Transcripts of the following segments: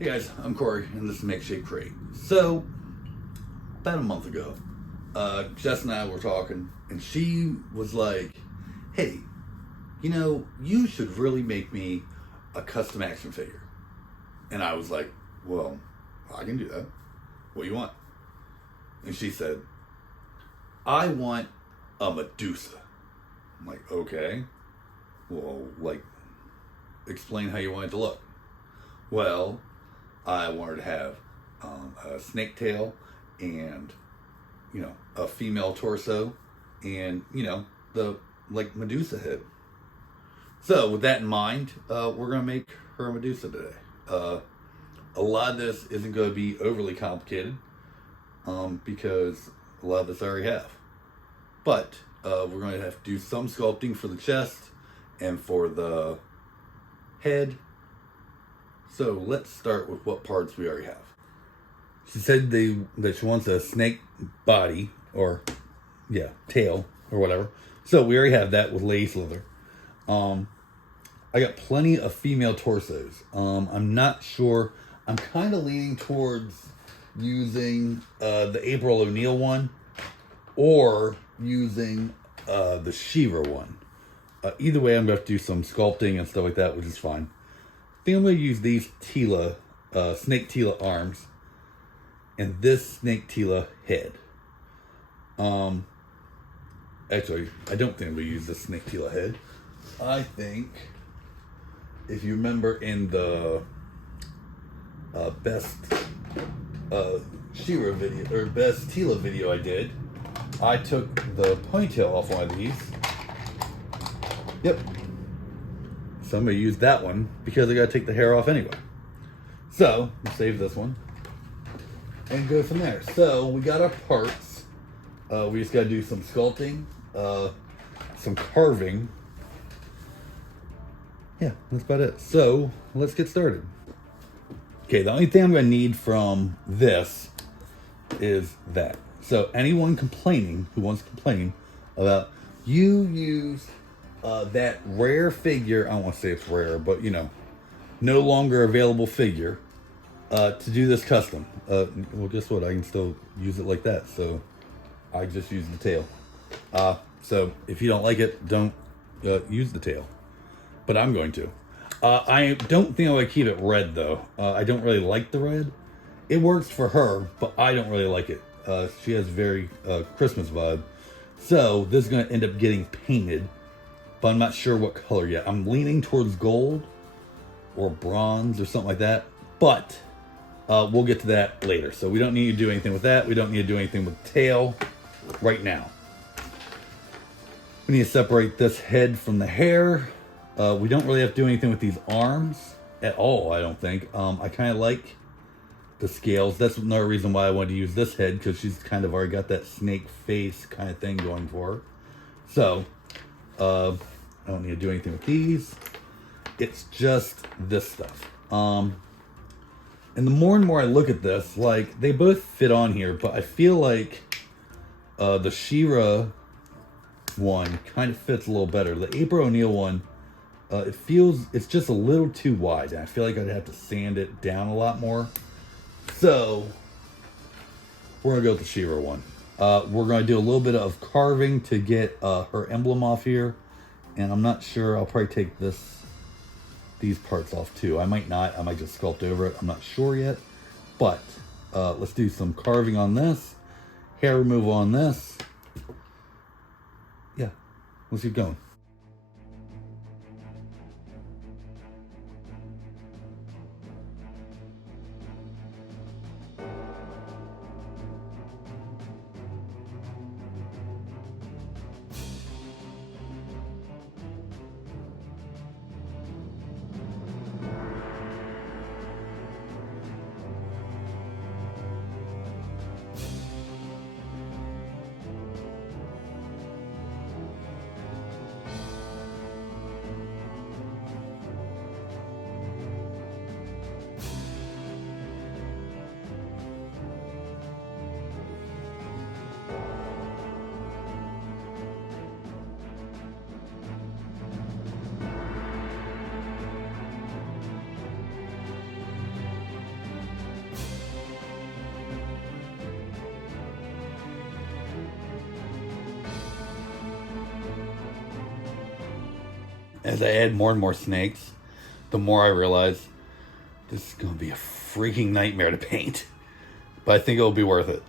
Hey guys, I'm Corey, and this is Make Shape Create. So, about a month ago, Jess and I were talking, and she was like, hey, you know, you should really make me a custom action figure. And I was like, well, I can do that. What do you want? And she said, I want a Medusa. I'm like, okay. Well, like, explain how you want it to look. Well, I wanted to have a snake tail and, you know, a female torso and, you know, the, like, Medusa head. So, with that in mind, we're going to make her a Medusa today. A lot of this isn't going to be overly complicated because a lot of this I already have. But we're going to have to do some sculpting for the chest and for the head. So let's start with what parts we already have. She said that she wants a snake body, or tail, or whatever. So we already have that with Lady Slither. I got plenty of female torsos. I'm not sure. I'm kind of leaning towards using the April O'Neil one, or using the She-Ra one. Either way, I'm going to have to do some sculpting and stuff like that, which is fine. I think I'm going to use these Teela, Snake Teela arms, and this Snake Teela head. Actually, I don't think I'm going to use this Snake Teela head. I think, if you remember in the best She-Ra video, or best Teela video I did, I took the ponytail off one of these. Yep. So I'm going to use that one because I got to take the hair off anyway. So, we'll save this one and go from there. So, we got our parts. We just got to do some sculpting, some carving. Yeah, that's about it. So, let's get started. Okay, the only thing I'm going to need from this is that. So, anyone who wants to complain about you used that rare figure, I don't want to say it's rare, but you know, no longer available figure to do this custom. Well, guess what? I can still use it like that. So I just use the tail. So if you don't like it, don't use the tail. But I'm going to. I don't think I would keep it red though. I don't really like the red. It works for her, but I don't really like it. She has very Christmas vibe. So this is going to end up getting painted. But I'm not sure what color yet. I'm leaning towards gold or bronze or something like that. But we'll get to that later. So we don't need to do anything with that. We don't need to do anything with the tail right now. We need to separate this head from the hair. We don't really have to do anything with these arms at all, I don't think. I kind of like the scales. That's another reason why I wanted to use this head, because she's kind of already got that snake face kind of thing going for her. So, I don't need to do anything with these. It's just this stuff. And the more and more I look at this, like, they both fit on here, but I feel like the She-Ra one kind of fits a little better. The April O'Neil one, it's just a little too wide. And I feel like I'd have to sand it down a lot more. So, we're going to go with the She-Ra one. We're going to do a little bit of carving to get her emblem off here. And I'm not sure, I'll probably take these parts off too. I might not, I might just sculpt over it. I'm not sure yet. But let's do some carving on this. Hair removal on this. Yeah, let's keep going. as I add more and more snakes, the more I realize this is going to be a freaking nightmare to paint. But I think it'll be worth it.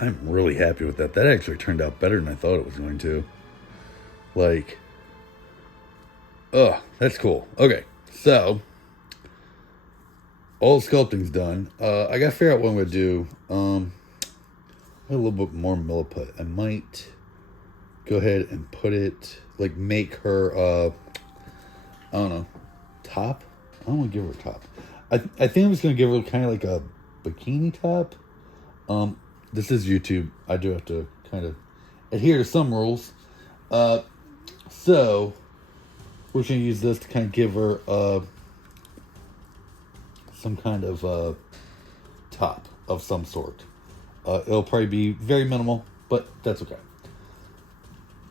I'm really happy with that. That actually turned out better than I thought it was going to. Like, oh, that's cool. Okay, so all the sculpting's done. I gotta figure out what I'm gonna do. A little bit more milliput. I might go ahead and put it, like, make her, I don't know, top. I don't want to give her a top. I think I'm just gonna give her kind of like a bikini top. This is YouTube. I do have to kind of adhere to some rules. So we're going to use this to kind of give her some kind of top of some sort. It'll probably be very minimal, but that's okay.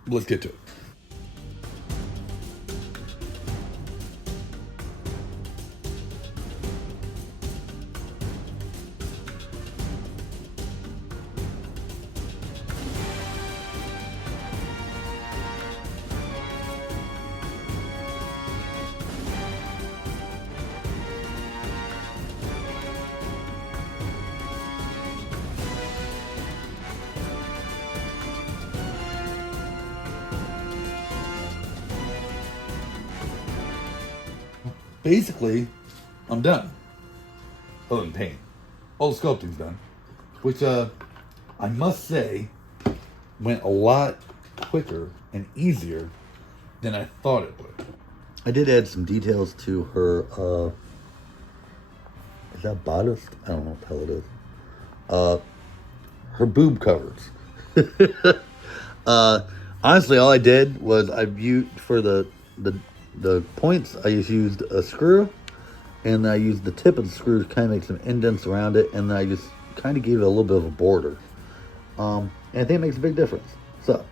Let's get to it. Basically, I'm done. Other than paint. All the sculpting's done. Which, I must say, went a lot quicker and easier than I thought it would. I did add some details to her, is that bodice? I don't know what the hell it is. Her boob covers. Honestly, all I did was I used, for the points, I just used a screw, and I used the tip of the screw to kind of make some indents around it, and then I just kind of gave it a little bit of a border. And I think it makes a big difference. So,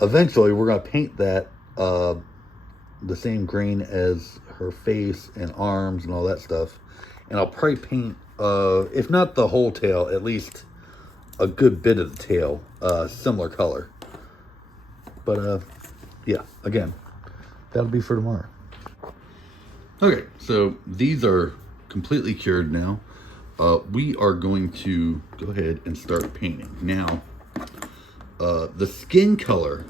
eventually we're going to paint that the same green as her face and arms and all that stuff. And I'll probably paint, if not the whole tail, at least a good bit of the tail, similar color. But, yeah, again, that'll be for tomorrow. Okay, so these are completely cured now. We are going to go ahead and start painting. Now, the skin color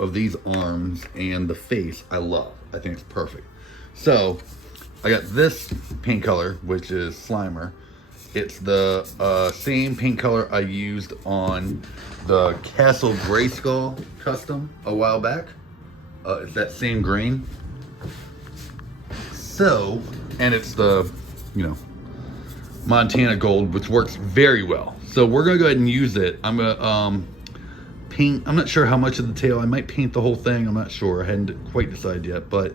of these arms and the face, I love. I think it's perfect. So, I got this paint color, which is Slimer. It's the same paint color I used on the Castle Grayskull custom a while back. It's that same green. So, and it's the, Montana Gold, which works very well. So we're gonna go ahead and use it. I'm gonna paint, I'm not sure how much of the tail. I might paint the whole thing, I'm not sure. I hadn't quite decided yet, but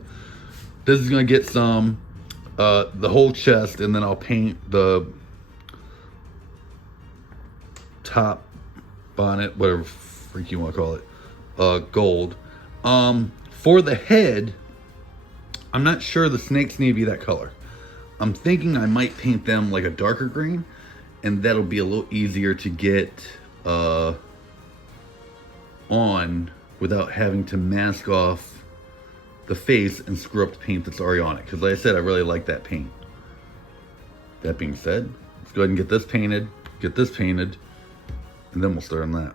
this is gonna get some, the whole chest, and then I'll paint the top, bonnet, whatever freak you want to call it, gold. For the head, I'm not sure the snakes need to be that color. I'm thinking I might paint them like a darker green, and that'll be a little easier to get on without having to mask off the face and screw up the paint that's already on it. Because like I said, I really like that paint. That being said, let's go ahead and get this painted, and then we'll start on that.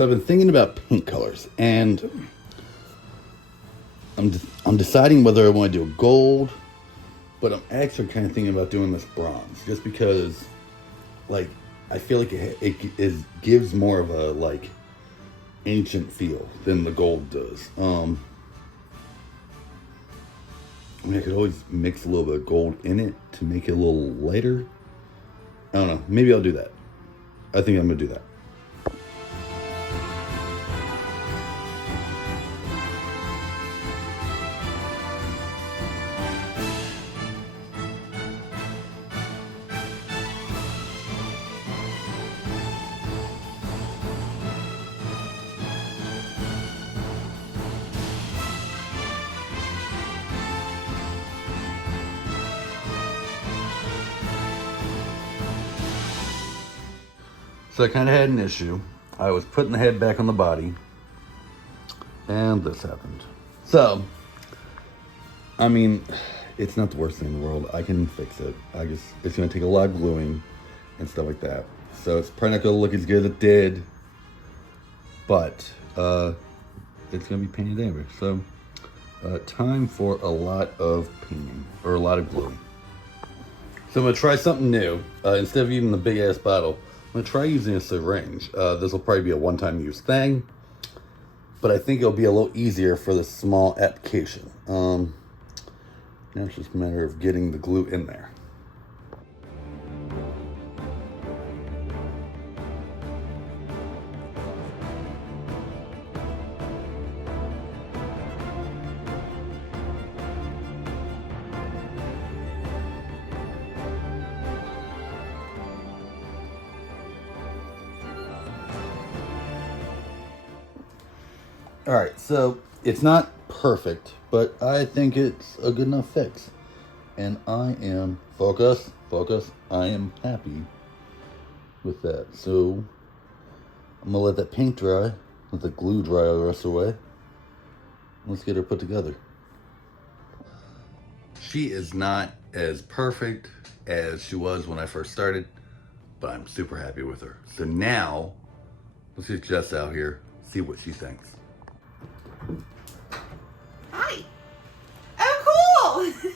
So I've been thinking about paint colors, and I'm deciding whether I want to do a gold, but I'm actually kind of thinking about doing this bronze, just because, like, I feel like it gives more of a, like, ancient feel than the gold does. I mean, I could always mix a little bit of gold in it to make it a little lighter. I don't know. Maybe I'll do that. I think I'm going to do that. So I kind of had an issue. I was putting the head back on the body, and this happened. So, I mean, it's not the worst thing in the world. I can fix it. It's going to take a lot of gluing and stuff like that. So it's probably not going to look as good as it did, but it's going to be painted anyway. So, time for a lot of painting, or a lot of gluing. So I'm going to try something new. Instead of using the big ass bottle, I'm going to try using a syringe. This will probably be a one-time use thing, but I think it'll be a little easier for the small application. Now it's just a matter of getting the glue in there. All right, so it's not perfect, but I think it's a good enough fix. And I am, focus, I am happy with that. So I'm gonna let that paint dry, let the glue dry the rest of the way. Let's get her put together. She is not as perfect as she was when I first started, but I'm super happy with her. So now, let's get Jess out here, see what she thinks. Hi. Oh, cool.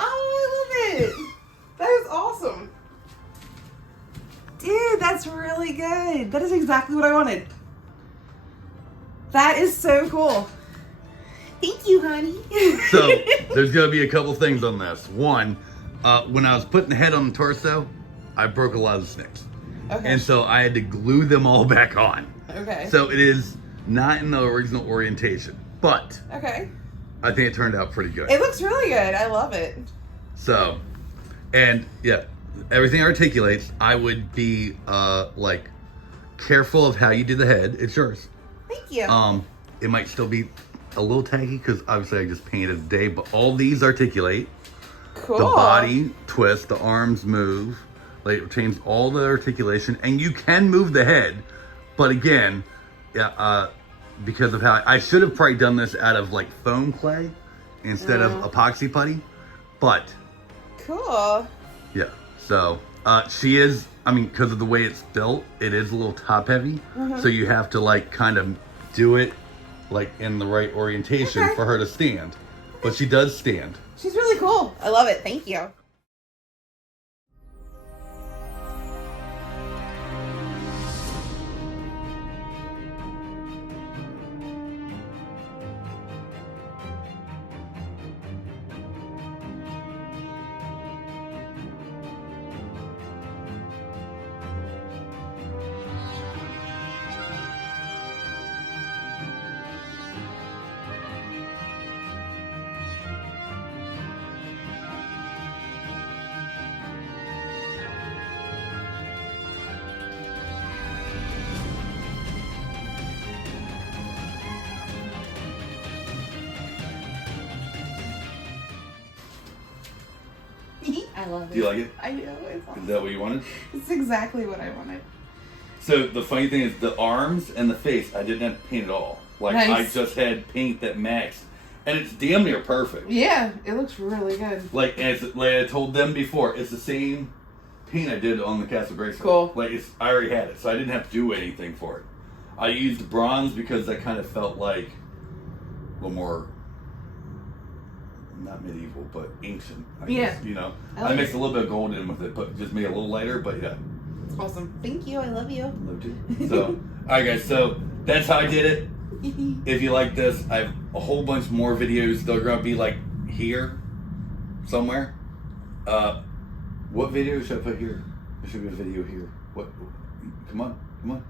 Oh, I love it. That is awesome. Dude, that's really good. That is exactly what I wanted. That is so cool. Thank you, honey. So, there's going to be a couple things on this. One, when I was putting the head on the torso, I broke a lot of the snakes. Okay. And so I had to glue them all back on. Okay. So it is not in the original orientation, but Okay. I think it turned out pretty good. It looks really good. I love it. So, and yeah, everything articulates. I would be like careful of how you do the head. It's yours. Thank you. It might still be a little tacky because obviously I just painted a day, but all these articulate. Cool. The body twists, the arms move, like it changes all the articulation, and you can move the head, but again, because of how I should have probably done this out of like foam clay instead of epoxy putty, but Cool. yeah. So she is. I mean, because of the way it's built, it is a little top heavy, so you have to like kind of do it like in the right orientation for her to stand. But she does stand. She's really cool. I love it. Thank you. I love it. Do you like it? I know. It's awesome. Is that what you wanted? It's exactly what I wanted. So the funny thing is the arms and the face, I didn't have to paint at all. Like Nice. I just had paint that matched, and it's damn near perfect. Yeah, it looks really good. Like I told them before, it's the same paint I did on the Castle Grayskull. Cool. Like I already had it, so I didn't have to do anything for it. I used bronze because that kind of felt like a little more, not medieval, but ancient. I guess, you know. I mixed a little bit of gold in with it, but just made it a little lighter, but yeah. Awesome. Thank you. I love you. Love you. So, alright guys, so that's how I did it. If you like this, I have a whole bunch more videos. They're going to be like here, somewhere. What video should I put here? There should be a video here. What? Come on, come on.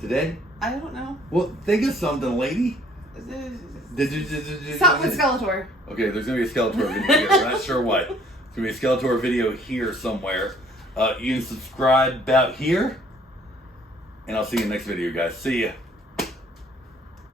Today? I don't know. Well, think of something, lady. Stop with Skeletor. Okay, there's going to be a Skeletor video here. We're not sure what. There's going to be a Skeletor video here somewhere. You can subscribe about here. And I'll see you in the next video, guys. See ya.